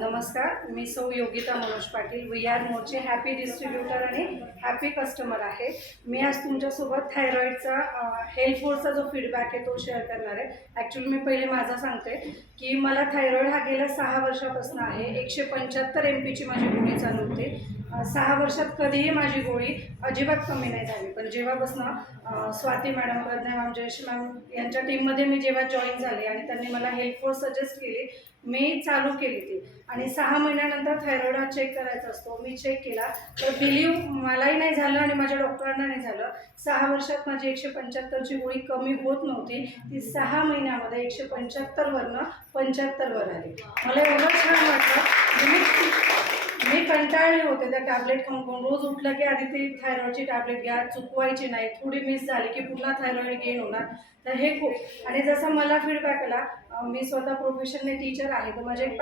नमस्कार, मी सौ योगिता मनोज पाटील वी आर मोरचे हॅपी डिस्ट्रीब्युटर आणि हॅपी कस्टमर आहे। मी आज तुमच्यासोबत थायरॉईडचा हेल्थफोर्सचा जो फीडबॅक आहे तो शेअर करणार आहे। ॲक्च्युली मी पहिले माझा सांगते की मला थायरॉईड हा गेल्या 6 वर्षापासून आहे। 175 MP ची माझी गोळी चालू होती। 6 वर्षात कधीही माझी गोळी अजिबात कमी नाही झाली। पण जेव्हापासून Swati madam, Pragya ma'am, Jayashree ma'am यांच्या टीममध्ये मी जेव्हा जॉईन झाले आणि त्यांनी मला हेल्थफोर्स सजेस्ट केली, मी चालू केली ती आणि 6 महिन्यानंतर थायरॉईड हा चेक करायचा असतो। मी चेक केला तर बिलीव्ह मलाही नाही झालं आणि माझ्या डॉक्टरांना नाही झालं। 6 वर्षात माझी 175ची गोळी कमी होत नव्हती, ती 6 महिन्यामध्ये 175 वरनं 75 वर आली। मला एवढं छान वाटलं। मी कंटाळले होते त्या टॅबलेट खाऊन। रोज उठलं की आधी ती थायरॉईडची टॅबलेट घ्या, चुकवायची नाही, थोडी मिस झाली की पुन्हा थायरॉईड गेन होणार। तर हे खूप आणि जसं मला फीडबॅक आला, मी स्वतः प्रोफेशनने टीचर आहे, तर माझे एक